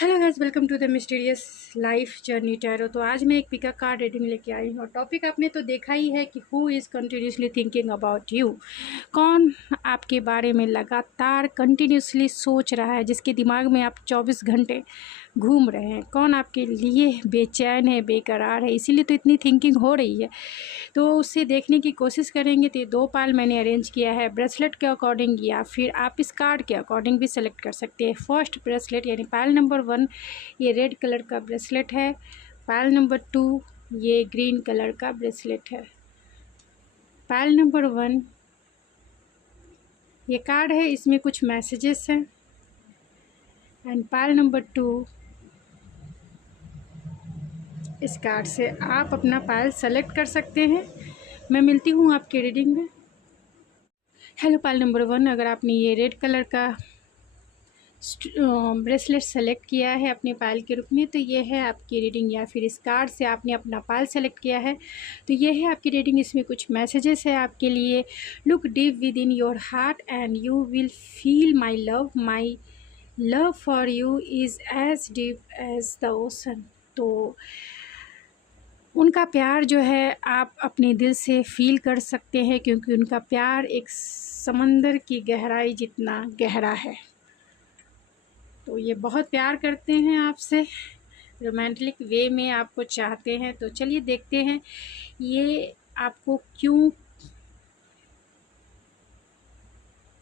Hello guys, welcome to the mysterious life journey tarot. तो आज मैं एक पिका कार्ड रीडिंग लेके आई हूँ। टॉपिक आपने तो देखा ही है कि who is continuously thinking about you. कौन आपके बारे में लगातार कंटिन्यूसली सोच रहा है, जिसके दिमाग में आप 24 घंटे घूम रहे हैं। कौन आपके लिए बेचैन है, बेकरार है, इसीलिए तो इतनी थिंकिंग हो रही है। तो उससे देखने की कोशिश करेंगे। तो ये 2 पाल मैंने अरेंज किया है ब्रेसलेट के अकॉर्डिंग, या फिर आप इस कार्ड के अकॉर्डिंग भी सेलेक्ट कर सकते हैं। फर्स्ट ब्रेसलेट यानी पायल नंबर 1 ये रेड कलर का ब्रेसलेट है। पायल नंबर 2 ये ग्रीन कलर का ब्रेसलेट है। पायल नंबर 1 ये कार्ड है, इसमें कुछ मैसेजेस हैं। एंड पायल नंबर 2 इस कार्ड से आप अपना पायल सेलेक्ट कर सकते हैं। मैं मिलती हूँ आपके रीडिंग में। हेलो पायल नंबर 1, अगर आपने ये रेड कलर का ब्रेसलेट सेलेक्ट किया है अपने पायल के रूप में, तो ये है आपकी रीडिंग। या फिर इस कार्ड से आपने अपना पायल सेलेक्ट किया है, तो ये है आपकी रीडिंग। इसमें कुछ मैसेजेस है आपके लिए। Look deep within your heart and you will feel my love for you is as deep as the ocean. तो उनका प्यार जो है आप अपने दिल से फील कर सकते हैं, क्योंकि उनका प्यार एक समंदर की गहराई जितना गहरा है। तो ये बहुत प्यार करते हैं आपसे, रोमांटिक वे में आपको चाहते हैं। तो चलिए देखते हैं ये आपको क्यों,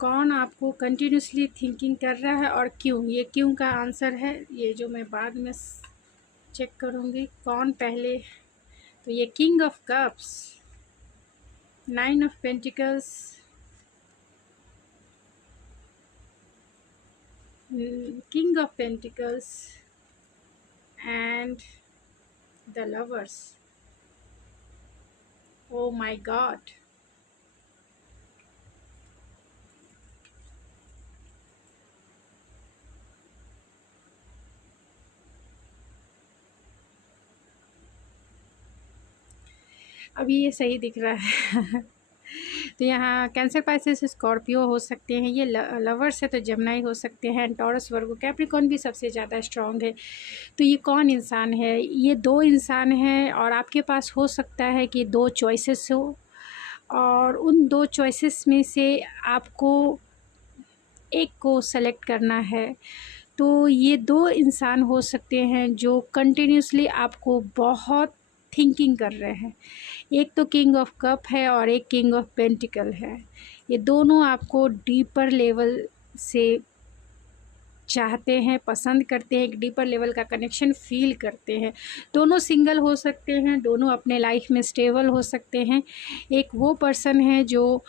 कौन आपको कंटिन्यूसली थिंकिंग कर रहा है और क्यों। ये क्यों का आंसर है ये जो मैं बाद में चेक करूँगी। कौन पहले, तो ये king of cups, 9 of pentacles, king of pentacles and the lovers. Oh my god, अभी ये सही दिख रहा है। तो यहाँ कैंसर, पाइसेस, स्कॉर्पियो हो सकते हैं। ये लवर्स है तो जमनाई हो सकते हैं। टॉरस, वर्गो, कैप्रिकॉर्न भी सबसे ज़्यादा स्ट्रॉन्ग है। तो ये कौन इंसान है? ये 2 इंसान हैं और आपके पास हो सकता है कि 2 चॉइसेस हो, और उन 2 चॉइसेस में से आपको एक को सेलेक्ट करना है। तो ये 2 इंसान हो सकते हैं जो कंटिन्यूसली आपको बहुत थिंकिंग कर रहे हैं। एक तो किंग ऑफ कप है और एक किंग ऑफ पेंटिकल है। ये दोनों आपको डीपर लेवल से चाहते हैं, पसंद करते हैं, एक डीपर लेवल का कनेक्शन फील करते हैं। दोनों सिंगल हो सकते हैं, दोनों अपने लाइफ में स्टेबल हो सकते हैं। एक वो पर्सन है जो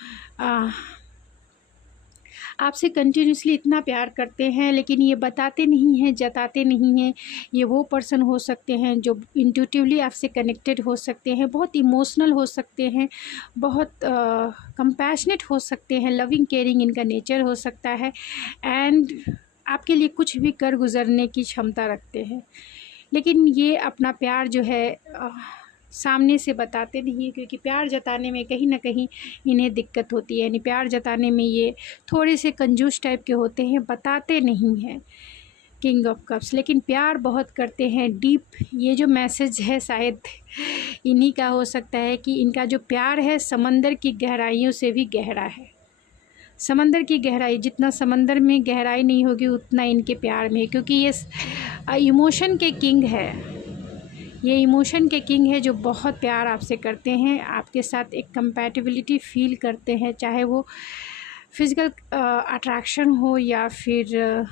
आपसे कंटिन्यूसली इतना प्यार करते हैं, लेकिन ये बताते नहीं हैं, जताते नहीं हैं। ये वो पर्सन हो सकते हैं जो इंट्यूटिवली आपसे कनेक्टेड हो सकते हैं, बहुत इमोशनल हो सकते हैं, बहुत कंपैशनेट हो सकते हैं, लविंग केयरिंग इनका नेचर हो सकता है, एंड आपके लिए कुछ भी कर गुजरने की क्षमता रखते हैं। लेकिन ये अपना प्यार जो है सामने से बताते नहीं हैं, क्योंकि प्यार जताने में कहीं ना कहीं इन्हें दिक्कत होती है। यानी प्यार जताने में ये थोड़े से कंजूस टाइप के होते हैं, बताते नहीं हैं किंग ऑफ कप्स, लेकिन प्यार बहुत करते हैं डीप। ये जो मैसेज है शायद इन्हीं का हो सकता है कि इनका जो प्यार है समंदर की गहराइयों से भी गहरा है। समंदर की गहराई, जितना समंदर में गहराई नहीं होगी उतना इनके प्यार में है, क्योंकि ये इमोशन के किंग है। ये इमोशन के किंग है जो बहुत प्यार आपसे करते हैं, आपके साथ एक कंपैटिबिलिटी फील करते हैं, चाहे वो फिज़िकल अट्रैक्शन हो या फिर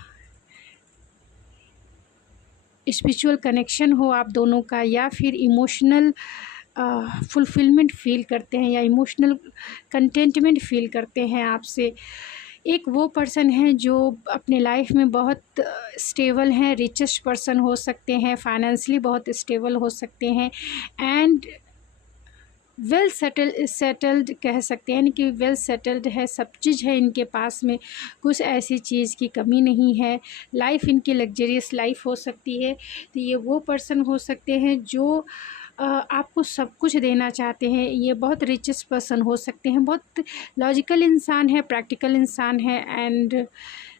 स्पिरिचुअल कनेक्शन हो आप दोनों का, या फिर इमोशनल फुलफिलमेंट फील करते हैं या इमोशनल कंटेंटमेंट फील करते हैं आपसे। एक वो पर्सन है जो अपने लाइफ में बहुत स्टेबल हैं, रिचेस्ट पर्सन हो सकते हैं, फाइनेंशियली बहुत स्टेबल हो सकते हैं, एंड वेल सेटल्ड कह सकते हैं। यानी कि वेल सेटल्ड है, सब चीज़ है इनके पास में, कुछ ऐसी चीज़ की कमी नहीं है। लाइफ इनकी लग्जरियस लाइफ हो सकती है। तो ये वो पर्सन हो सकते हैं जो आपको सब कुछ देना चाहते हैं। ये बहुत रिचेस्ट पर्सन हो सकते हैं, बहुत लॉजिकल इंसान है, प्रैक्टिकल इंसान है, एंड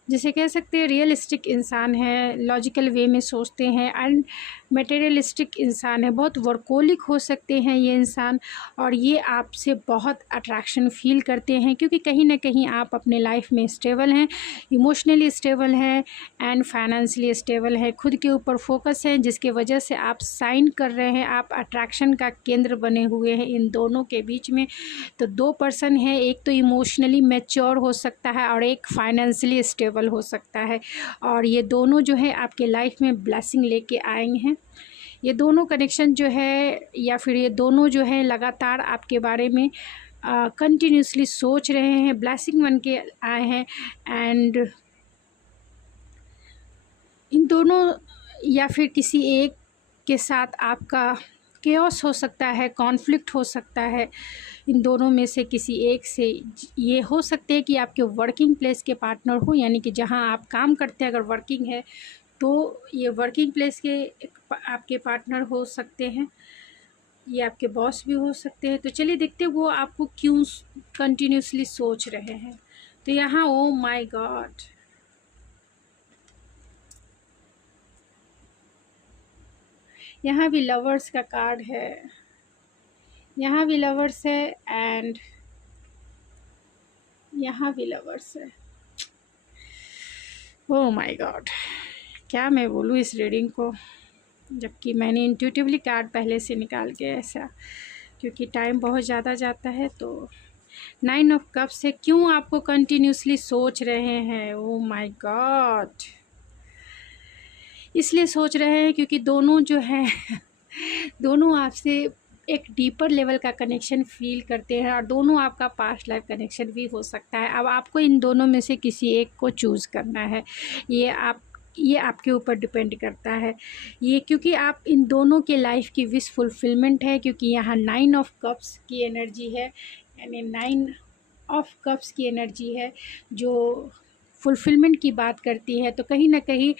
जिसे कह सकते हैं रियलिस्टिक इंसान है, लॉजिकल वे में सोचते हैं, एंड मटेरियलिस्टिक इंसान है। बहुत वर्कोलिक हो सकते हैं ये इंसान, और ये आपसे बहुत अट्रैक्शन फील करते हैं क्योंकि कहीं ना कहीं आप अपने लाइफ में स्टेबल हैं, इमोशनली स्टेबल हैं एंड फाइनेंशियली स्टेबल है, खुद के ऊपर फोकस है, जिसके वजह से आप साइन कर रहे हैं, आप अट्रैक्शन का केंद्र बने हुए हैं इन दोनों के बीच में। तो दो पर्सन है, एक तो इमोशनली मैच्योर हो सकता है और एक फाइनेंशियली स्टेबल हो सकता है, और ये दोनों जो है आपके लाइफ में ब्लेसिंग लेके आएंगे हैं। ये दोनों कनेक्शन जो है या फिर ये दोनों जो है लगातार आपके बारे में कंटिन्यूसली सोच रहे हैं, ब्लेसिंग बन के आए हैं। एंड इन दोनों या फिर किसी एक के साथ आपका केओस हो सकता है, कॉन्फ्लिक्ट हो सकता है। इन दोनों में से किसी एक से ये हो सकते हैं कि आपके वर्किंग प्लेस के पार्टनर हो, यानी कि जहां आप काम करते हैं अगर वर्किंग है तो ये वर्किंग प्लेस के आपके पार्टनर हो सकते हैं, ये आपके बॉस भी हो सकते हैं। तो चलिए देखते हैं वो आपको क्यों कंटिन्यूसली सोच रहे हैं। तो यहाँ ओ माय गॉड, यहाँ भी लवर्स का कार्ड है, यहाँ भी लवर्स है एंड यहाँ भी लवर्स है। ओह माय गॉड, क्या मैं बोलूँ इस रीडिंग को, जबकि मैंने इंट्यूटिवली कार्ड पहले से निकाल के ऐसा, क्योंकि टाइम बहुत ज़्यादा जाता है। तो 9 ऑफ कप्स है, क्यों आपको कंटिन्यूसली सोच रहे हैं? ओह माय गॉड, इसलिए सोच रहे हैं क्योंकि दोनों जो है दोनों आपसे एक डीपर लेवल का कनेक्शन फील करते हैं, और दोनों आपका पास्ट लाइफ कनेक्शन भी हो सकता है। अब आपको इन दोनों में से किसी एक को चूज़ करना है, ये आपके ऊपर डिपेंड करता है ये, क्योंकि आप इन दोनों के लाइफ की विश फुलफिलमेंट है, क्योंकि यहाँ 9 ऑफ कप्स की एनर्जी है, यानी 9 ऑफ कप्स की एनर्जी है जो फुलफ़िलमेंट की बात करती है। तो कहीं ना कहीं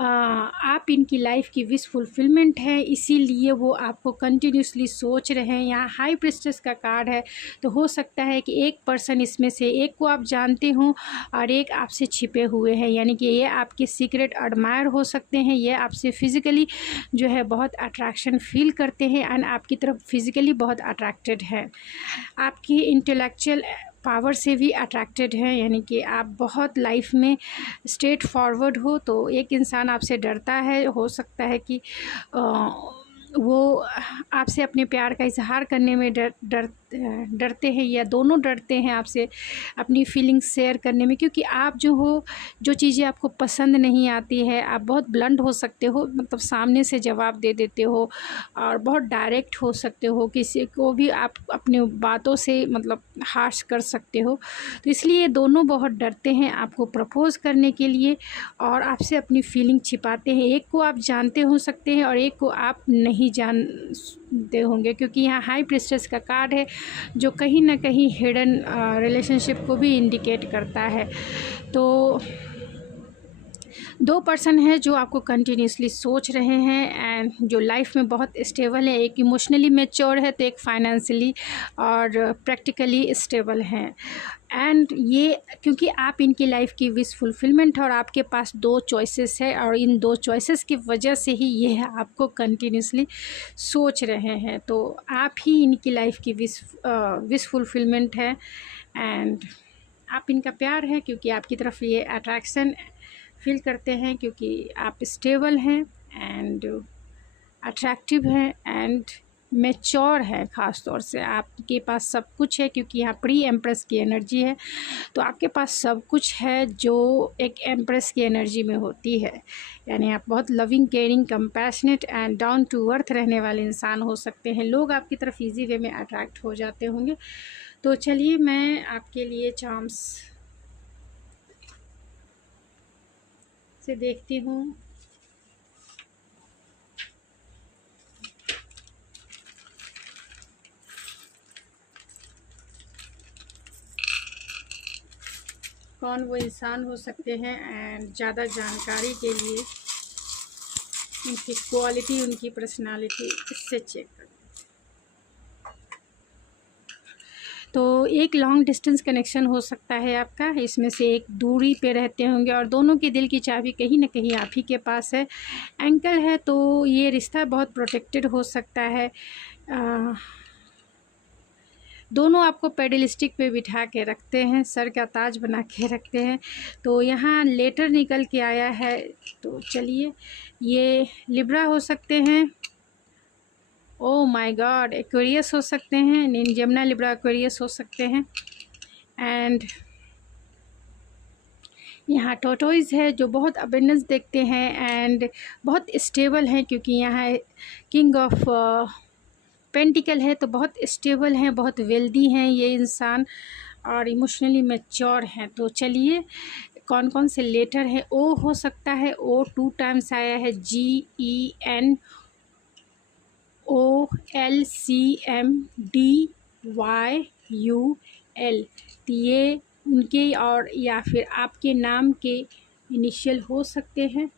आप इनकी लाइफ की विश फुलफ़िलमेंट है, इसीलिए वो आपको कंटिन्यूसली सोच रहे हैं। यहाँ हाई प्रिस्टेस का कार्ड है, तो हो सकता है कि एक पर्सन इसमें से एक को आप जानते हो और एक आपसे छिपे हुए हैं, यानी कि ये आपके सीक्रेट एडमायर हो सकते हैं, ये आपसे फ़िज़िकली जो है बहुत अट्रैक्शन फील करते हैं एंड आपकी तरफ फ़िज़िकली बहुत अट्रैक्टेड है, आपकी इंटेलेक्चुअल पावर से भी अट्रैक्टेड है, यानी कि आप बहुत लाइफ में स्ट्रेट फॉरवर्ड हो। तो एक इंसान आपसे डरता है, हो सकता है कि वो आपसे अपने प्यार का इजहार करने में डरते हैं, या दोनों डरते हैं आपसे अपनी फीलिंग्स शेयर करने में, क्योंकि आप जो चीज़ें आपको पसंद नहीं आती है, आप बहुत ब्लंट हो सकते हो, मतलब सामने से जवाब दे देते हो और बहुत डायरेक्ट हो सकते हो, किसी को भी आप अपने बातों से मतलब हार्श कर सकते हो। तो इसलिए दोनों बहुत डरते हैं आपको प्रपोज़ करने के लिए और आपसे अपनी फीलिंग छिपाते हैं। एक को आप जानते हो सकते हैं और एक को आप नहीं जानते होंगे, क्योंकि यहाँ हाई प्रिस्टेस का कार्ड है जो कहीं ना कहीं हिडन रिलेशनशिप को भी इंडिकेट करता है। तो दो पर्सन है जो आपको कंटिन्यूसली सोच रहे हैं एंड जो लाइफ में बहुत स्टेबल है, एक इमोशनली मैच्योर है तो एक फाइनेंशियली और प्रैक्टिकली स्टेबल हैं। एंड ये क्योंकि आप इनकी लाइफ की विश फुलफिलमेंट है और आपके पास दो चॉइसेस है, और इन दो चॉइसेस की वजह से ही ये आपको कंटिन्यूसली सोच रहे हैं। तो आप ही इनकी लाइफ की विश फुलफिलमेंट है एंड आप इनका प्यार है, क्योंकि आपकी तरफ ये अट्रैक्शन फील करते हैं, क्योंकि आप स्टेबल हैं एंड अट्रैक्टिव हैं एंड मैच्योर है। ख़ास तौर से आपके पास सब कुछ है, क्योंकि यहाँ प्री एम्प्रेस की एनर्जी है, तो आपके पास सब कुछ है जो एक एम्प्रेस की एनर्जी में होती है। यानी आप बहुत loving, caring, compassionate and down to earth रहने वाले इंसान हो सकते हैं। लोग आपकी तरफ ईजी वे में अट्रैक्ट हो जाते होंगे। तो चलिए मैं आपके लिए चार्म्स से देखती हूँ। कौन वो इंसान हो सकते हैं एंड ज़्यादा जानकारी के लिए उनकी क्वालिटी, उनकी पर्सनालिटी इससे चेक कर। तो एक लॉन्ग डिस्टेंस कनेक्शन हो सकता है आपका, इसमें से एक दूरी पे रहते होंगे और दोनों के दिल की चाबी कहीं ना कहीं आप ही के पास है। एंकल है तो ये रिश्ता बहुत प्रोटेक्टेड हो सकता है। दोनों आपको पेडलिस्टिक पे बिठा के रखते हैं, सर का ताज बना के रखते हैं। तो यहाँ लेटर निकल के आया है, तो चलिए ये लिब्रा हो सकते हैं, ओ माय गॉड एक्वेरियस हो सकते हैं, नहीं जमुना लिब्रा एक्वेरियस हो सकते हैं। एंड यहाँ टोटोइज है जो बहुत अबेंडेंस देखते हैं एंड बहुत स्टेबल हैं, क्योंकि यहाँ किंग ऑफ पेंटिकल है तो बहुत स्टेबल हैं, बहुत वेल्दी हैं ये इंसान और इमोशनली मैच्योर हैं। तो चलिए कौन कौन से लेटर हैं। ओ हो सकता है, ओ 2 टाइम्स आया है, GENOLCMDYUL, तो ये उनके और या फिर आपके नाम के इनिशियल हो सकते हैं,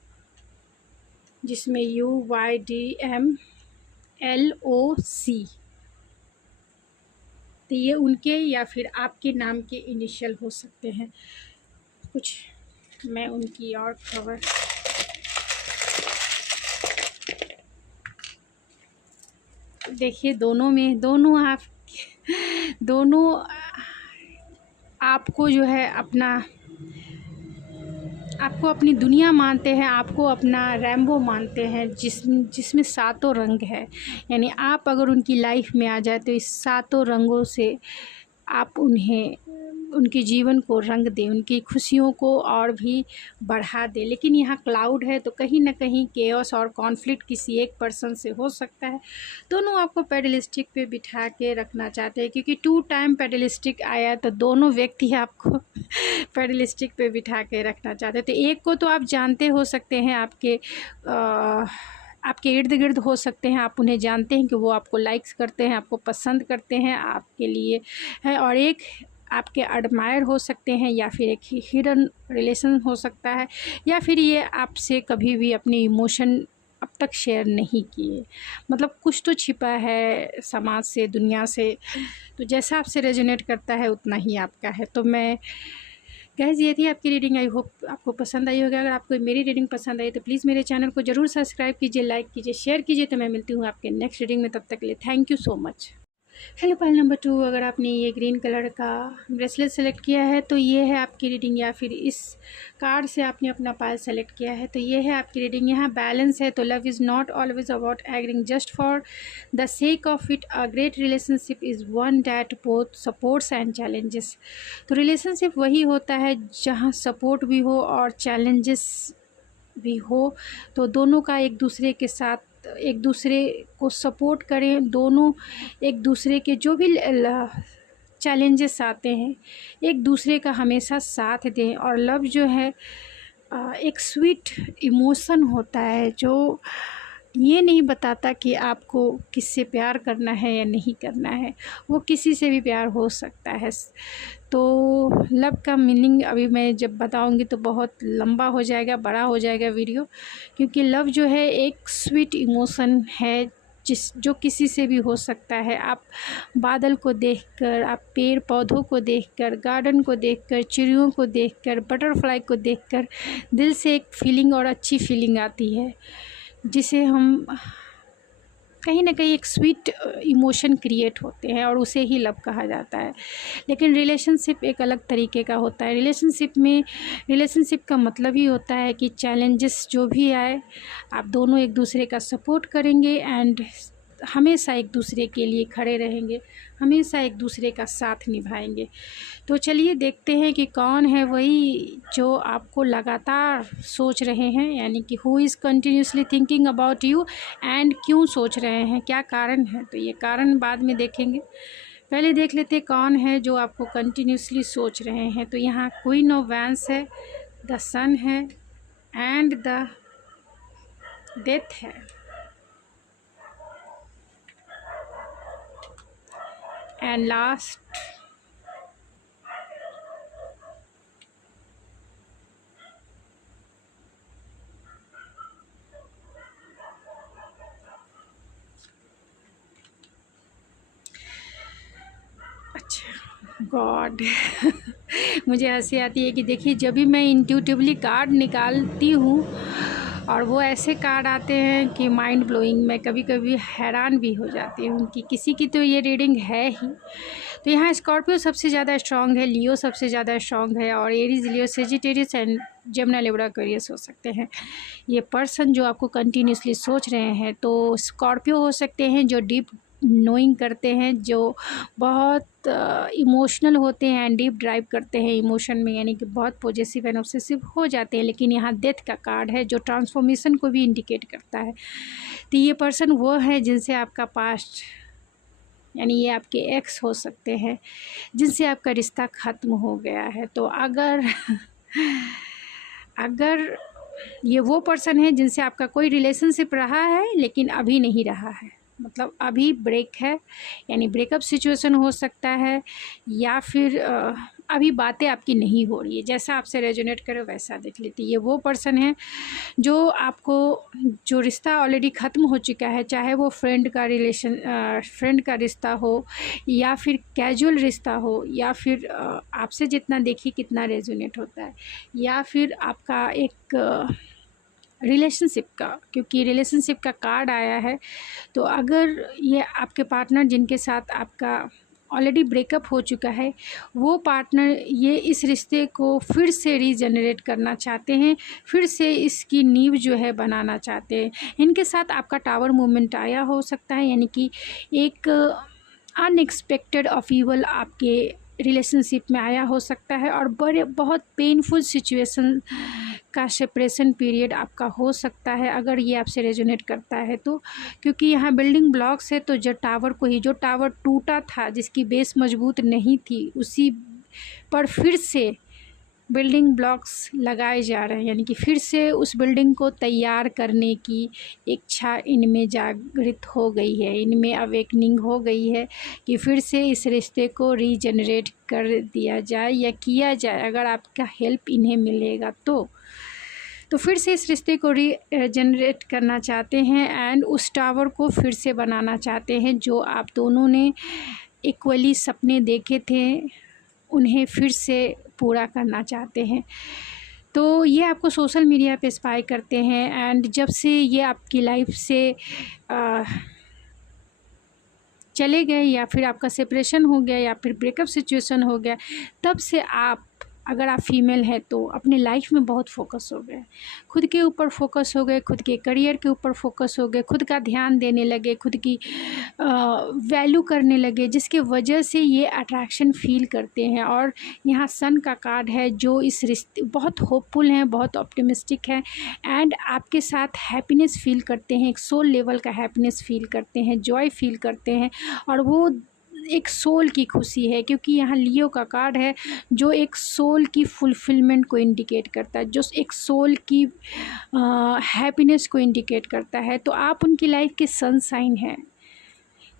जिसमें UYDMLOC, तो ये उनके या फिर आपके नाम के इनिशियल हो सकते हैं। कुछ मैं उनकी और खबर देखिए, दोनों आपको जो है आपको अपनी दुनिया मानते हैं, आपको अपना रैम्बो मानते हैं, जिसमें सातों रंग है। यानी आप अगर उनकी लाइफ में आ जाए तो इस सातों रंगों से आप उनके जीवन को रंग दें, उनकी खुशियों को और भी बढ़ा दें। लेकिन यहाँ क्लाउड है तो कहीं ना कहीं केओस और कॉन्फ्लिक्ट किसी एक पर्सन से हो सकता है। दोनों आपको पेडलिस्टिक पे बिठा के रखना चाहते हैं, क्योंकि 2 टाइम पेडलिस्टिक आया तो दोनों व्यक्ति आपको पेडलिस्टिक पे बिठा के रखना चाहते हैं। तो एक को तो आप जानते हो सकते हैं, आपके इर्द गिर्द हो सकते हैं, आप उन्हें जानते हैं कि वो आपको लाइक्स करते हैं, आपको पसंद करते हैं, आपके लिए है। और एक आपके एडमायर हो सकते हैं, या फिर एक हिडन रिलेशन हो सकता है, या फिर ये आपसे कभी भी अपनी इमोशन अब तक शेयर नहीं किए, मतलब कुछ तो छिपा है समाज से, दुनिया से। तो जैसा आपसे रेजोनेट करता है उतना ही आपका है। तो मैं गाइस ये थी आपकी रीडिंग, आई होप आपको पसंद आई होगी। अगर आपको मेरी रीडिंग पसंद आई तो प्लीज़ मेरे चैनल को ज़रूर सब्सक्राइब कीजिए, लाइक कीजिए, शेयर कीजिए। तो मैं मिलती हूँ आपके नेक्स्ट रीडिंग में, तब तक के लिए thank you so much. Hello pile number 2, अगर आपने ये ग्रीन कलर का ब्रेसलेट सेलेक्ट किया है तो ये है आपकी रीडिंग, या फिर इस कार्ड से आपने अपना पायल सेलेक्ट किया है तो ये है आपकी रीडिंग। यहाँ बैलेंस है, तो love is not always about agreeing just for the sake of it, a great relationship is one that both supports and challenges. तो रिलेशनशिप वही होता है जहाँ सपोर्ट भी हो और चैलेंजेस भी हो, तो दोनों का एक दूसरे के साथ एक दूसरे को सपोर्ट करें, दोनों एक दूसरे के जो भी चैलेंजेस आते हैं एक दूसरे का हमेशा साथ दें। और लव जो है एक स्वीट इमोशन होता है जो ये नहीं बताता कि आपको किससे प्यार करना है या नहीं करना है, वो किसी से भी प्यार हो सकता है। तो लव का मीनिंग अभी मैं जब बताऊंगी तो बहुत लंबा हो जाएगा, बड़ा हो जाएगा वीडियो, क्योंकि लव जो है एक स्वीट इमोशन है जो किसी से भी हो सकता है। आप बादल को देखकर, आप पेड़ पौधों को देखकर, गार्डन को देखकर, चिड़ियों को देखकर, बटरफ्लाई को देखकर दिल से एक फीलिंग और अच्छी फीलिंग आती है, जिसे हम कहीं ना कहीं एक स्वीट इमोशन क्रिएट होते हैं और उसे ही लव कहा जाता है। लेकिन रिलेशनशिप एक अलग तरीके का होता है। रिलेशनशिप का मतलब ही होता है कि चैलेंजेस जो भी आए आप दोनों एक दूसरे का सपोर्ट करेंगे एंड हमेशा एक दूसरे के लिए खड़े रहेंगे, हमेशा एक दूसरे का साथ निभाएंगे। तो चलिए देखते हैं कि कौन है वही जो आपको लगातार सोच रहे हैं, यानी कि who is continuously thinking about you, and क्यों सोच रहे हैं, क्या कारण है। तो ये कारण बाद में देखेंगे, पहले देख लेते कौन है जो आपको कंटिन्यूसली सोच रहे हैं। तो यहाँ क्वीन ऑफ वैंस है, द सन है एंड द डेथ है। एंड लास्ट अच्छा गॉड मुझे हंसी आती है कि देखिए जब भी मैं इंट्यूटिवली कार्ड निकालती हूँ और वो ऐसे कार्ड आते हैं कि माइंड ब्लोइंग, मैं कभी कभी हैरान भी हो जाती हूँ कि किसी की तो ये रीडिंग है ही। तो यहाँ स्कॉर्पियो सबसे ज़्यादा स्ट्रॉन्ग है, लियो सबसे ज़्यादा स्ट्रॉन्ग है, और Aries, Leo, Sagittarius and Gemini, Libra, Aquarius हो सकते हैं। ये पर्सन जो आपको कंटिन्यूसली सोच रहे हैं तो स्कॉर्पियो हो सकते हैं, जो डीप नोइंग करते हैं, जो बहुत इमोशनल होते हैं एंड डीप ड्राइव करते हैं इमोशन में, यानी कि बहुत पॉजेसिव एंड ऑब्सेसिव हो जाते हैं। लेकिन यहाँ डेथ का कार्ड है जो ट्रांसफॉर्मेशन को भी इंडिकेट करता है। तो ये पर्सन वो है जिनसे आपका पास्ट, यानी ये आपके एक्स हो सकते हैं, जिनसे आपका रिश्ता ख़त्म हो गया है। तो अगर ये वो पर्सन है जिनसे आपका कोई रिलेशनशिप रहा है लेकिन अभी नहीं रहा है, मतलब अभी ब्रेक है, यानी ब्रेकअप सिचुएशन हो सकता है, या फिर अभी बातें आपकी नहीं हो रही है, जैसा आपसे रेजोनेट करे वैसा देख लेती। ये वो पर्सन है जो आपको, जो रिश्ता ऑलरेडी ख़त्म हो चुका है, चाहे वो फ्रेंड का रिश्ता हो, या फिर कैजुअल रिश्ता हो, या फिर आपसे जितना देखिए कितना रेजोनेट होता है, या फिर आपका एक रिलेशनशिप का, क्योंकि रिलेशनशिप का कार्ड आया है। तो अगर ये आपके पार्टनर जिनके साथ आपका ऑलरेडी ब्रेकअप हो चुका है, वो पार्टनर ये इस रिश्ते को फिर से रीजनरेट करना चाहते हैं, फिर से इसकी नींव जो है बनाना चाहते हैं। इनके साथ आपका टावर मूवमेंट आया हो सकता है, यानी कि एक अनएक्सपेक्टेड अपहीवल आपके रिलेशनशिप में आया हो सकता है, और बहुत पेनफुल सिचुएशन का सेपरेशन पीरियड आपका हो सकता है अगर ये आपसे रेजोनेट करता है तो। क्योंकि यहाँ बिल्डिंग ब्लॉक्स है, तो जो टावर टूटा था, जिसकी बेस मजबूत नहीं थी, उसी पर फिर से बिल्डिंग ब्लॉक्स लगाए जा रहे हैं, यानी कि फिर से उस बिल्डिंग को तैयार करने की इच्छा इनमें जागृत हो गई है, इनमें अवेकनिंग हो गई है कि फिर से इस रिश्ते को रीजनरेट कर दिया जाए या किया जाए, अगर आपका हेल्प इन्हें मिलेगा तो फिर से इस रिश्ते को रीजनरेट करना चाहते हैं एंड उस टावर को फिर से बनाना चाहते हैं जो आप दोनों ने इक्वली सपने देखे थे, उन्हें फिर से पूरा करना चाहते हैं। तो ये आपको सोशल मीडिया पे स्पाई करते हैं, एंड जब से ये आपकी लाइफ से चले गए, या फिर आपका सेपरेशन हो गया, या फिर ब्रेकअप सिचुएशन हो गया, तब से आप, अगर आप फीमेल हैं तो अपने लाइफ में बहुत फोकस हो गए, खुद के ऊपर फोकस हो गए, खुद के करियर के ऊपर फोकस हो गए, खुद का ध्यान देने लगे, खुद की वैल्यू करने लगे, जिसके वजह से ये अट्रैक्शन फील करते हैं। और यहाँ सन का कार्ड है जो इस रिश्ते बहुत होपफुल हैं, बहुत ऑप्टिमिस्टिक हैं, एंड आपके साथ हैप्पीनेस फील करते हैं, एक सोल लेवल का हैप्पीनेस फील करते हैं, जॉय फील करते हैं, और वो एक सोल की खुशी है। क्योंकि यहाँ लियो का कार्ड है जो एक सोल की फुलफिलमेंट को इंडिकेट करता है, जो एक सोल की हैप्पीनेस को इंडिकेट करता है। तो आप उनकी लाइफ के सनशाइन हैं।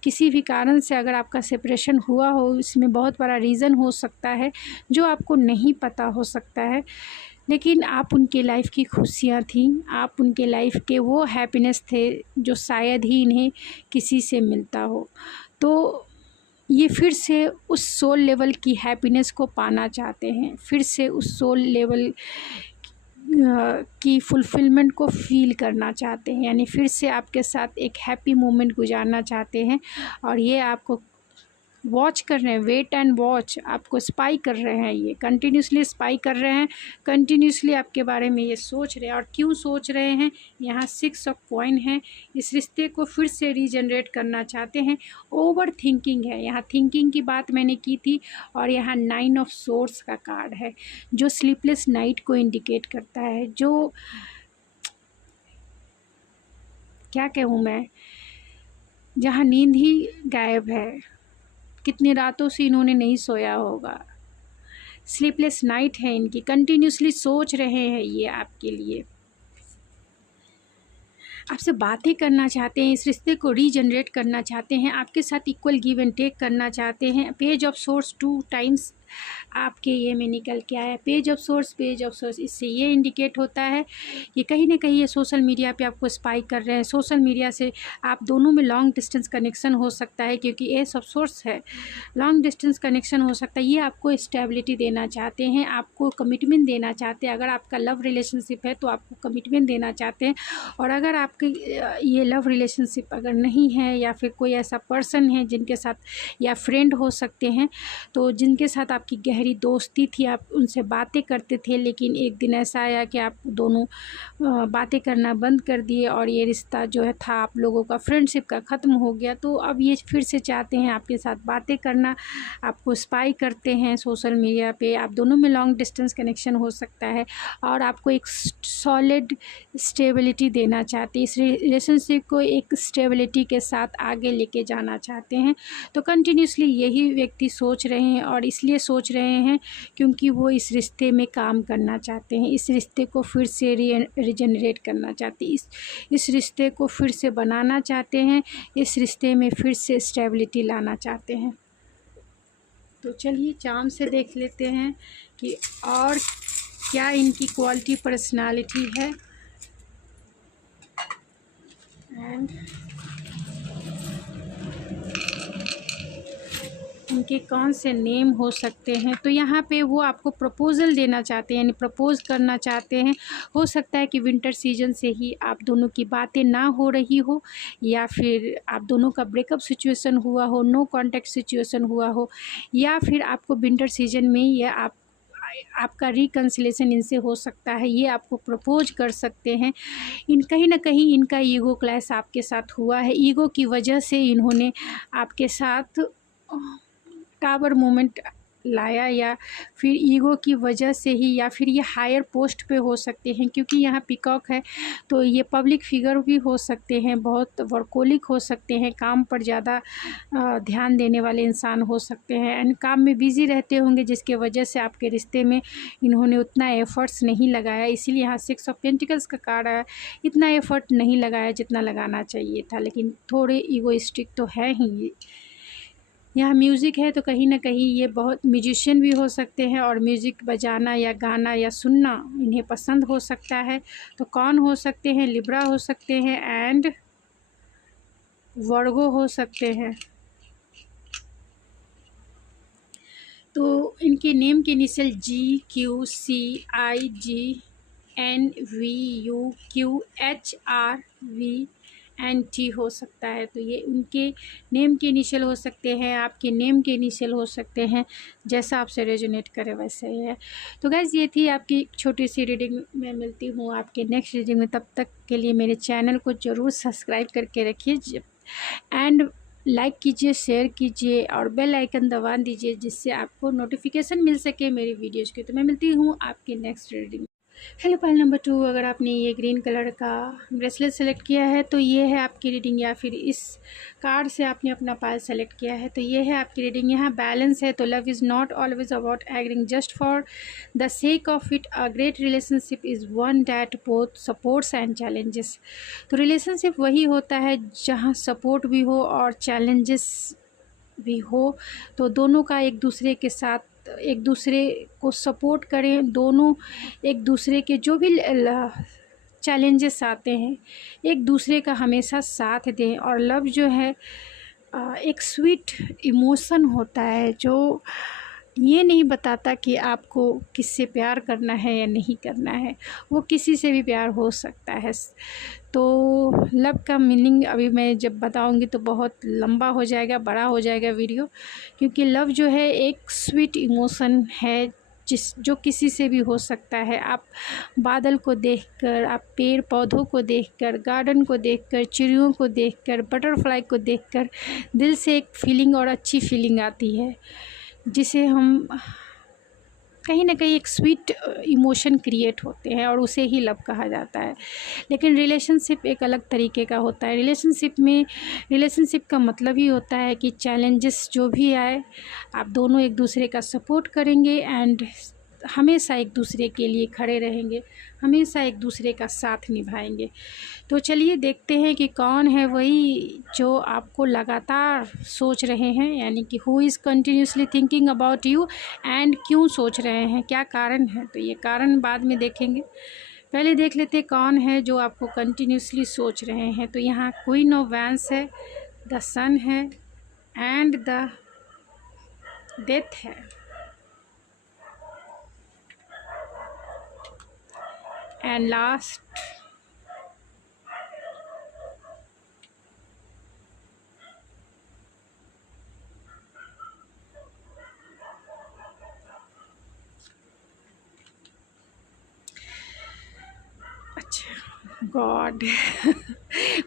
किसी भी कारण से अगर आपका सेपरेशन हुआ हो, इसमें बहुत बड़ा रीज़न हो सकता है जो आपको नहीं पता हो सकता है, लेकिन आप उनके लाइफ की खुशियाँ थी, आप उनके लाइफ के वो हैप्पीनेस थे जो शायद ही इन्हें किसी से मिलता हो। तो ये फिर से उस सोल लेवल की हैप्पीनेस को पाना चाहते हैं, फिर से उस सोल लेवल की फुलफिलमेंट को फील करना चाहते हैं, यानी फिर से आपके साथ एक हैप्पी मोमेंट गुजारना चाहते हैं। और ये आपको वॉच कर रहे हैं, वेट एंड वॉच, आपको स्पाई कर रहे हैं, ये कंटिन्यूसली स्पाई कर रहे हैं, कंटिन्यूसली आपके बारे में ये सोच रहे हैं। और क्यों सोच रहे हैं, यहाँ 6 ऑफ कॉइन है, इस रिश्ते को फिर से रीजनरेट करना चाहते हैं। ओवर थिंकिंग है, यहाँ थिंकिंग की बात मैंने की थी। और यहाँ 9 ऑफ सोर्स का कार्ड है जो स्लीपलेस नाइट को इंडिकेट करता है, जो क्या कहूँ मैं, जहाँ नींद ही गायब है, कितनी रातों से इन्होंने नहीं सोया होगा, स्लीपलेस नाइट है इनकी, कंटिन्यूसली सोच रहे हैं ये आपके लिए, आपसे बातें करना चाहते हैं, इस रिश्ते को रीजनरेट करना चाहते हैं, आपके साथ इक्वल गिव एंड टेक करना चाहते हैं। पेज ऑफ सोर्स 2 टाइम्स आपके ये में निकल के आया पेज ऑफ सोर्स। इससे ये इंडिकेट होता है कि कहीं ना कहीं ये सोशल मीडिया पे आपको स्पाई कर रहे हैं। सोशल मीडिया से आप दोनों में लॉन्ग डिस्टेंस कनेक्शन हो सकता है, क्योंकि एज ऑफ सोर्स है, लॉन्ग डिस्टेंस कनेक्शन हो सकता है। ये आपको स्टेबिलिटी देना चाहते हैं, आपको कमिटमेंट देना चाहते हैं। अगर आपका लव रिलेशनशिप है तो आपको कमिटमेंट देना चाहते हैं, और अगर आपकी ये लव रिलेशनशिप अगर नहीं है या फिर कोई ऐसा पर्सन है जिनके साथ, या फ्रेंड हो सकते हैं, तो जिनके साथ आपकी गहरी दोस्ती थी, आप उनसे बातें करते थे, लेकिन एक दिन ऐसा आया कि आप दोनों बातें करना बंद कर दिए और ये रिश्ता जो है था आप लोगों का, फ्रेंडशिप का, ख़त्म हो गया। तो अब ये फिर से चाहते हैं आपके साथ बातें करना, आपको स्पाई करते हैं सोशल मीडिया पे। आप दोनों में लॉन्ग डिस्टेंस कनेक्शन हो सकता है, और आपको एक सॉलिड स्टेबिलिटी देना चाहते हैं, इस रिलेशनशिप को एक स्टेबिलिटी के साथ आगे लेके जाना चाहते हैं। तो कंटिन्यूसली यही व्यक्ति सोच रहे हैं, और इसलिए सोच रहे हैं क्योंकि वो इस रिश्ते में काम करना चाहते हैं, इस रिश्ते को फिर से रिजनरेट करना चाहते हैं, इस रिश्ते को फिर से बनाना चाहते हैं, इस रिश्ते में फिर से स्टेबिलिटी लाना चाहते हैं। तो चलिए चार्म से देख लेते हैं कि और क्या इनकी क्वालिटी पर्सनालिटी है, एंड इनके कौन से नेम हो सकते हैं। तो यहाँ पे वो आपको प्रपोज़ल देना चाहते हैं, यानी प्रपोज़ करना चाहते हैं। हो सकता है कि विंटर सीजन से ही आप दोनों की बातें ना हो रही हो, या फिर आप दोनों का ब्रेकअप सिचुएशन हुआ हो, नो कांटेक्ट सिचुएशन हुआ हो, या फिर आपको विंटर सीजन में या आपका रिकन्सिलेशन इनसे हो सकता है। ये आपको प्रपोज कर सकते हैं। कहीं ना कहीं इनका ईगो क्लैश आपके साथ हुआ है, ईगो की वजह से इन्होंने आपके साथ टावर मोमेंट लाया, या फिर ईगो की वजह से ही, या फिर ये हायर पोस्ट पे हो सकते हैं, क्योंकि यहाँ पिकॉक है तो ये पब्लिक फिगर भी हो सकते हैं, बहुत वर्कोलिक हो सकते हैं, काम पर ज़्यादा ध्यान देने वाले इंसान हो सकते हैं, एंड काम में बिज़ी रहते होंगे, जिसके वजह से आपके रिश्ते में इन्होंने उतना एफ़र्ट्स नहीं लगाया। इसीलिए यहाँ 6 ऑफ पेंटिकल्स का कार्ड आया, इतना एफ़र्ट नहीं लगाया जितना लगाना चाहिए था, लेकिन थोड़े ईगोइस्टिक तो है ही। यहाँ म्यूज़िक है तो कहीं ना कहीं ये बहुत म्यूजिशियन भी हो सकते हैं, और म्यूज़िक बजाना या गाना या सुनना इन्हें पसंद हो सकता है। तो कौन हो सकते हैं? लिब्रा हो सकते हैं, एंड वर्गो हो सकते हैं। तो इनके नेम के इनिशियल GQCIGNVUQHRVNT हो सकता है। तो ये उनके नेम के इनिशियल हो सकते हैं, आपके नेम के इनिशियल हो सकते हैं, जैसा आपसे रेजोनेट करे वैसे ही है। तो गाइज़ ये थी आपकी छोटी सी रीडिंग। मैं मिलती हूँ आपके नेक्स्ट रीडिंग में, तब तक के लिए मेरे चैनल को ज़रूर सब्सक्राइब करके रखिए, एंड लाइक कीजिए, शेयर कीजिए, और बेल आइकन दबा दीजिए, जिससे आपको नोटिफिकेशन मिल सके मेरी वीडियोज़ की। तो मैं मिलती हूँ आपके next reading. Hello pile number 2, अगर आपने ये ग्रीन कलर का ब्रेसलेट सेलेक्ट किया है तो ये है आपकी रीडिंग, या फिर इस कार्ड से आपने अपना पायल सेलेक्ट किया है तो ये है आपकी रीडिंग। यहाँ बैलेंस है, तो love is not always about agreeing just for the sake of it. A great relationship is one that both supports and challenges. तो रिलेशनशिप वही होता है जहाँ सपोर्ट भी हो और चैलेंजेस भी हो, तो दोनों का एक दूसरे के साथ, एक दूसरे को सपोर्ट करें, दोनों एक दूसरे के जो भी चैलेंजेस आते हैं एक दूसरे का हमेशा साथ दें। और लव जो है एक स्वीट इमोशन होता है जो ये नहीं बताता कि आपको किससे प्यार करना है या नहीं करना है, वो किसी से भी प्यार हो सकता है। तो लव का मीनिंग अभी मैं जब बताऊंगी तो बहुत लंबा हो जाएगा, बड़ा हो जाएगा वीडियो, क्योंकि लव जो है एक स्वीट इमोशन है जो किसी से भी हो सकता है। आप बादल को देखकर, आप पेड़ पौधों को देखकर, गार्डन को देखकर, चिड़ियों को देखकर, बटरफ्लाई को देखकर दिल से एक फीलिंग और अच्छी फीलिंग आती है, जिसे हम कहीं ना कहीं एक स्वीट इमोशन क्रिएट होते हैं, और उसे ही लव कहा जाता है। लेकिन रिलेशनशिप एक अलग तरीके का होता है। रिलेशनशिप का मतलब ही होता है कि चैलेंजेस जो भी आए आप दोनों एक दूसरे का सपोर्ट करेंगे, एंड हमेशा एक दूसरे के लिए खड़े रहेंगे, हमेशा एक दूसरे का साथ निभाएंगे। तो चलिए देखते हैं कि कौन है वही जो आपको लगातार सोच रहे हैं, यानी कि who is continuously thinking about you and क्यों सोच रहे हैं, क्या कारण है। तो ये कारण बाद में देखेंगे, पहले देख लेते हैं कौन है जो आपको कंटिन्यूसली सोच रहे हैं। तो यहाँ क्वीन ऑफ वैंस है, द सन है एंड द डेथ है। एंड लास्ट अच्छा गॉड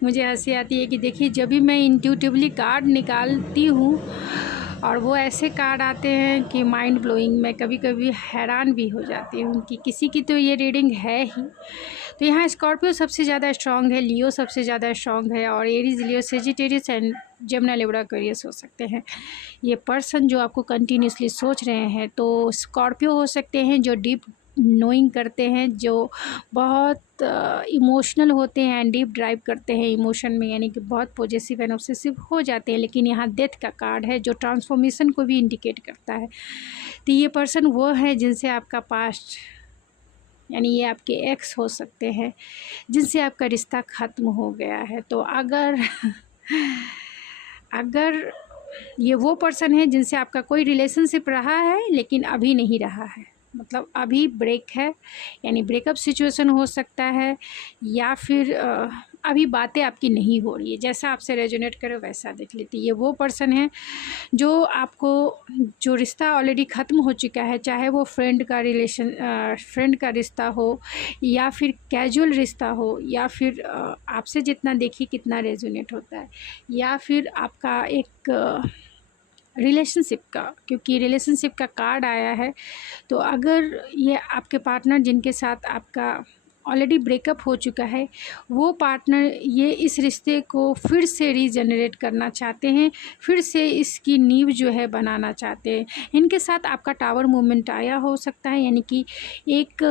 मुझे हंसी आती है कि देखिए जब भी मैं इंट्यूटिवली कार्ड निकालती हूँ और वो ऐसे कार्ड आते हैं कि माइंड ब्लोइंग, मैं कभी कभी हैरान भी हो जाती हूँ कि किसी की तो ये रीडिंग है ही। तो यहाँ स्कॉर्पियो सबसे ज़्यादा स्ट्रॉन्ग है, लियो सबसे ज़्यादा स्ट्रॉन्ग है, और Aries, Leo, Sagittarius and Gemini, Libra, Aquarius हो सकते हैं ये पर्सन जो आपको कंटिन्यूसली सोच रहे हैं। तो स्कॉर्पियो हो सकते हैं जो डीप नोइंग करते हैं, जो बहुत इमोशनल होते हैं एंड डीप ड्राइव करते हैं इमोशन में, यानी कि बहुत पॉजेसिव एंड ऑब्सेसिव हो जाते हैं। लेकिन यहाँ डेथ का कार्ड है जो ट्रांसफॉर्मेशन को भी इंडिकेट करता है। तो ये पर्सन वो है जिनसे आपका पास्ट, यानी ये आपके एक्स हो सकते हैं जिनसे आपका रिश्ता ख़त्म हो गया है। तो अगर ये वो पर्सन है जिनसे आपका कोई रिलेशनशिप रहा है लेकिन अभी नहीं रहा है, मतलब अभी ब्रेक है, यानी ब्रेकअप सिचुएशन हो सकता है, या फिर अभी बातें आपकी नहीं हो रही है, जैसा आपसे रेजोनेट करे वैसा देख लेती है। ये वो पर्सन है जो आपको, जो रिश्ता ऑलरेडी ख़त्म हो चुका है, चाहे वो फ्रेंड का रिश्ता हो या फिर कैजुअल रिश्ता हो, या फिर आपसे जितना देखिए कितना रेजोनेट होता है, या फिर आपका एक रिलेशनशिप का, क्योंकि रिलेशनशिप का कार्ड आया है। तो अगर ये आपके पार्टनर जिनके साथ आपका ऑलरेडी ब्रेकअप हो चुका है, वो पार्टनर ये इस रिश्ते को फिर से रीजनरेट करना चाहते हैं, फिर से इसकी नींव जो है बनाना चाहते हैं। इनके साथ आपका टावर मूवमेंट आया हो सकता है, यानी कि एक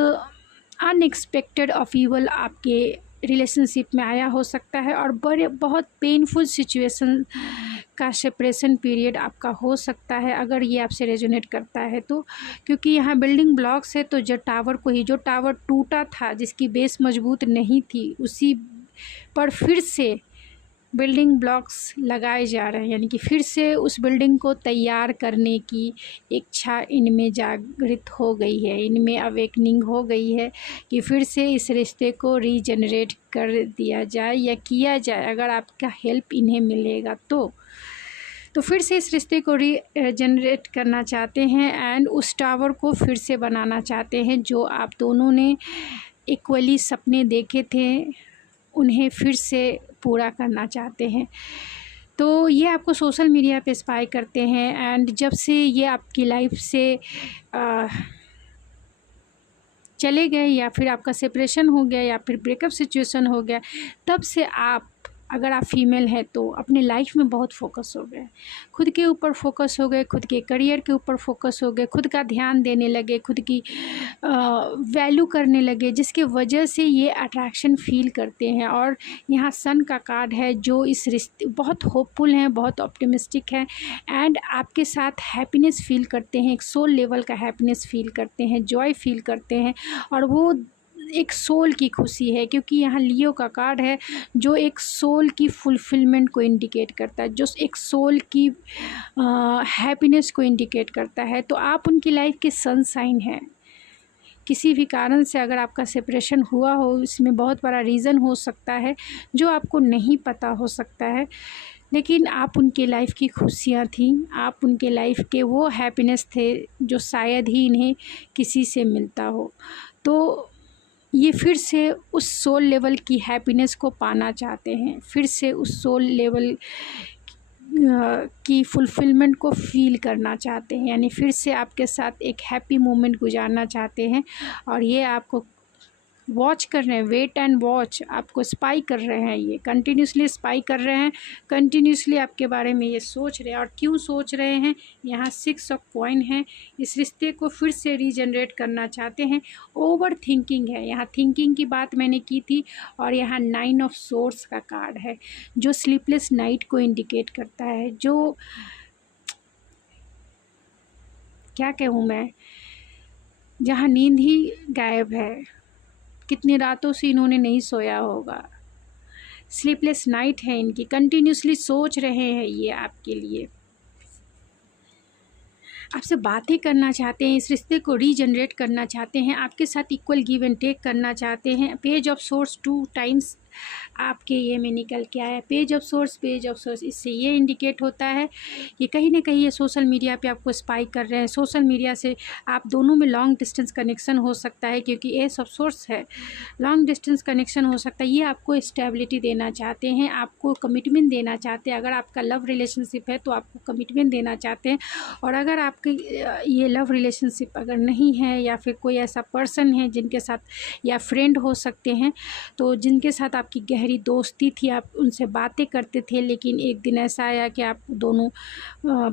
अनएक्सपेक्टेड अपहीवल आपके रिलेशनशिप में आया हो सकता है, और बहुत पेनफुल सिचुएशन का सेपरेशन पीरियड आपका हो सकता है अगर ये आपसे रेजोनेट करता है तो। क्योंकि यहाँ बिल्डिंग ब्लॉक्स है, तो जो टावर टूटा था, जिसकी बेस मजबूत नहीं थी, उसी पर फिर से बिल्डिंग ब्लॉक्स लगाए जा रहे हैं, यानी कि फिर से उस बिल्डिंग को तैयार करने की इच्छा इनमें जागृत हो गई है, इनमें अवेकनिंग हो गई है कि फिर से इस रिश्ते को रीजनरेट कर दिया जाए या किया जाए, अगर आपका हेल्प इन्हें मिलेगा तो फिर से इस रिश्ते को रीजनरेट करना चाहते हैं एंड उस टावर को फिर से बनाना चाहते हैं जो आप दोनों ने इक्वली सपने देखे थे, उन्हें फिर से पूरा करना चाहते हैं। तो ये आपको सोशल मीडिया पे स्पाई करते हैं, एंड जब से ये आपकी लाइफ से चले गए, या फिर आपका सेपरेशन हो गया, या फिर ब्रेकअप सिचुएशन हो गया, तब से आप, अगर आप फीमेल हैं तो अपने लाइफ में बहुत फोकस हो गए, खुद के ऊपर फोकस हो गए, खुद के करियर के ऊपर फोकस हो गए, खुद का ध्यान देने लगे, खुद की वैल्यू करने लगे, जिसके वजह से ये अट्रैक्शन फील करते हैं। और यहाँ सन का कार्ड है जो इस रिश्ते बहुत होपफुल हैं, बहुत ऑप्टिमिस्टिक हैं, एंड आपके साथ हैप्पीनेस फील करते हैं, एक सोल लेवल का हैप्पीनेस फील करते हैं, जॉय फील करते हैं, और वो एक सोल की खुशी है। क्योंकि यहाँ लियो का कार्ड है जो एक सोल की फुलफिलमेंट को इंडिकेट करता है, जो एक सोल की हैप्पीनेस को इंडिकेट करता है। तो आप उनकी लाइफ के सनशाइन हैं। किसी भी कारण से अगर आपका सेपरेशन हुआ हो, इसमें बहुत बड़ा रीज़न हो सकता है जो आपको नहीं पता हो सकता है, लेकिन आप उनके लाइफ की खुशियाँ थीं, आप उनके लाइफ के वो हैप्पीनेस थे जो शायद ही इन्हें किसी से मिलता हो। तो ये फिर से उस सोल लेवल की हैप्पीनेस को पाना चाहते हैं, फिर से उस सोल लेवल की फुलफिलमेंट को फील करना चाहते हैं, यानी फिर से आपके साथ एक हैप्पी मोमेंट गुजारना चाहते हैं। और ये आपको वॉच कर रहे हैं, वेट एंड वॉच, आपको स्पाई कर रहे हैं, ये कंटिन्यूसली स्पाई कर रहे हैं, कंटिन्यूसली आपके बारे में ये सोच रहे हैं। और क्यों सोच रहे हैं, यहाँ 6 ऑफ कॉइन है, इस रिश्ते को फिर से रीजनरेट करना चाहते हैं। ओवर थिंकिंग है, यहाँ थिंकिंग की बात मैंने की थी। और यहाँ 9 ऑफ सोर्स का कार्ड है जो स्लीपलेस नाइट को इंडिकेट करता है, जो क्या कहूँ मैं, जहाँ नींद ही गायब है, कितनी रातों से इन्होंने नहीं सोया होगा, स्लीपलेस नाइट है इनकी, कंटिन्यूसली सोच रहे हैं ये आपके लिए, आपसे बातें करना चाहते हैं, इस रिश्ते को रीजनरेट करना चाहते हैं, आपके साथ इक्वल गिव एंड टेक करना चाहते हैं। पेज ऑफ सोर्स 2 टाइम्स आपके ये में निकल के आया, page of source, page of source. इससे ये इंडिकेट होता है कि कहीं ना कहीं ये सोशल मीडिया पे आपको स्पाई कर रहे हैं, सोशल मीडिया से आप दोनों में लॉन्ग डिस्टेंस कनेक्शन हो सकता है, क्योंकि एस ऑफ सोर्स है, लॉन्ग डिस्टेंस कनेक्शन हो सकता है। ये आपको स्टेबिलिटी देना चाहते हैं, आपको कमिटमेंट देना चाहते हैं। अगर आपका लव रिलेशनशिप है तो आपको कमिटमेंट देना चाहते हैं, और अगर आपके ये लव रिलेशनशिप अगर नहीं है, या फिर कोई ऐसा पर्सन है जिनके साथ, या फ्रेंड हो सकते हैं, तो जिनके साथ आपकी गहरी दोस्ती थी, आप उनसे बातें करते थे, लेकिन एक दिन ऐसा आया कि आप दोनों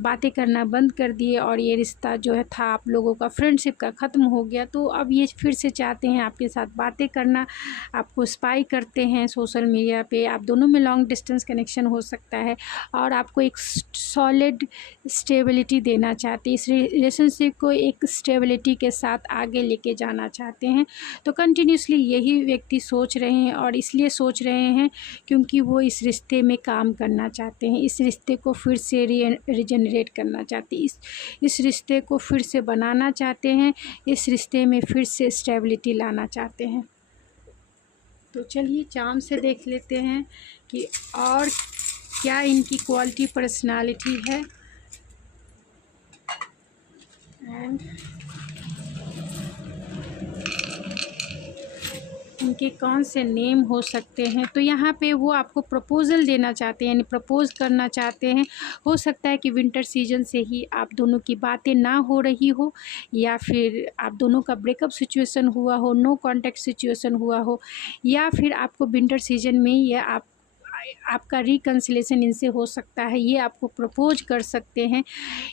बातें करना बंद कर दिए, और ये रिश्ता जो है था आप लोगों का, फ्रेंडशिप का, ख़त्म हो गया। तो अब ये फिर से चाहते हैं आपके साथ बातें करना, आपको स्पाई करते हैं सोशल मीडिया पे, आप दोनों में लॉन्ग डिस्टेंस कनेक्शन हो सकता है, और आपको एक सॉलिड स्टेबिलिटी देना चाहते हैं, इस रिलेशनशिप को एक स्टेबिलिटी के साथ आगे लेके जाना चाहते हैं। तो कंटिन्यूसली यही व्यक्ति सोच रहे हैं, और इसलिए सोच रहे हैं क्योंकि वो इस रिश्ते में काम करना चाहते हैं, इस रिश्ते को फिर से रीजनरेट करना चाहते हैं, इस रिश्ते को फिर से बनाना चाहते हैं, इस रिश्ते में फिर से स्टेबिलिटी लाना चाहते हैं। तो चलिए चार्म से देख लेते हैं कि और क्या इनकी क्वालिटी पर्सनालिटी है, एंड उनके कौन से नेम हो सकते हैं। तो यहाँ पे वो आपको प्रपोज़ल देना चाहते हैं, यानी प्रपोज़ करना चाहते हैं। हो सकता है कि विंटर सीजन से ही आप दोनों की बातें ना हो रही हो, या फिर आप दोनों का ब्रेकअप सिचुएशन हुआ हो, नो कॉन्टैक्ट सिचुएशन हुआ हो, या फिर आपको विंटर सीजन में या आपका रिकन्सिलेशन इनसे हो सकता है, ये आपको प्रपोज कर सकते हैं।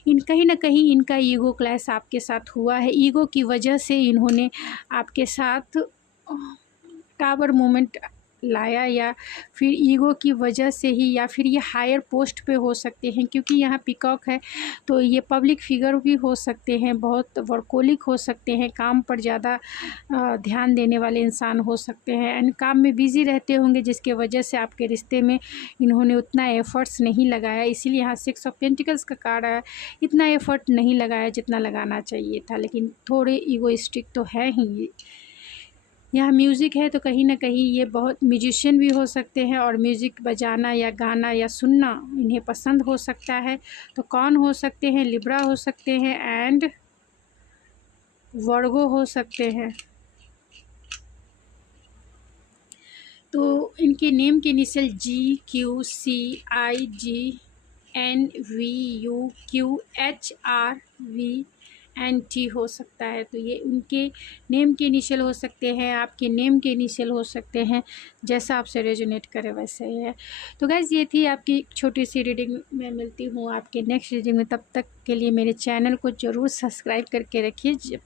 कहीं ना कहीं इनका ईगो क्लैश आपके साथ हुआ है, ईगो की वजह से इन्होंने आपके साथ टावर मोमेंट लाया, या फिर ईगो की वजह से ही, या फिर ये हायर पोस्ट पे हो सकते हैं, क्योंकि यहाँ पिकॉक है तो ये पब्लिक फिगर भी हो सकते हैं, बहुत वर्कोलिक हो सकते हैं, काम पर ज़्यादा ध्यान देने वाले इंसान हो सकते हैं, एंड काम में बिज़ी रहते होंगे, जिसके वजह से आपके रिश्ते में इन्होंने उतना एफ़र्ट्स नहीं लगाया। इसीलिए यहाँ 6 ऑफ पेंटिकल्स का कार्ड आया, इतना एफ़र्ट नहीं लगाया जितना लगाना चाहिए था, लेकिन थोड़े ईगोइस्टिक तो है ही। यहाँ म्यूज़िक है तो कहीं ना कहीं ये बहुत म्यूजिशियन भी हो सकते हैं, और म्यूज़िक बजाना या गाना या सुनना इन्हें पसंद हो सकता है। तो कौन हो सकते हैं, लिब्रा हो सकते हैं, एंड वर्गो हो सकते हैं। तो इनके नेम के इनिशियल GQCIGNVUQHRVNT हो सकता है। तो ये उनके नेम के इनिशियल हो सकते हैं, आपके नेम के इनिशियल हो सकते हैं, जैसा आपसे रेजोनेट करे वैसे ही है। तो गाइज़ ये थी आपकी छोटी सी रीडिंग, मैं मिलती हूँ आपके नेक्स्ट रीडिंग में। तब तक के लिए मेरे चैनल को ज़रूर सब्सक्राइब करके रखिए,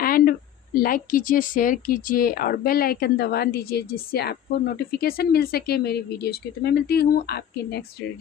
एंड लाइक कीजिए, शेयर कीजिए, और बेल आइकन दबा दीजिए, जिससे आपको नोटिफिकेशन मिल सके मेरी वीडियोज़ की। तो मैं मिलती हूँ आपके नेक्स्ट रीडिंग।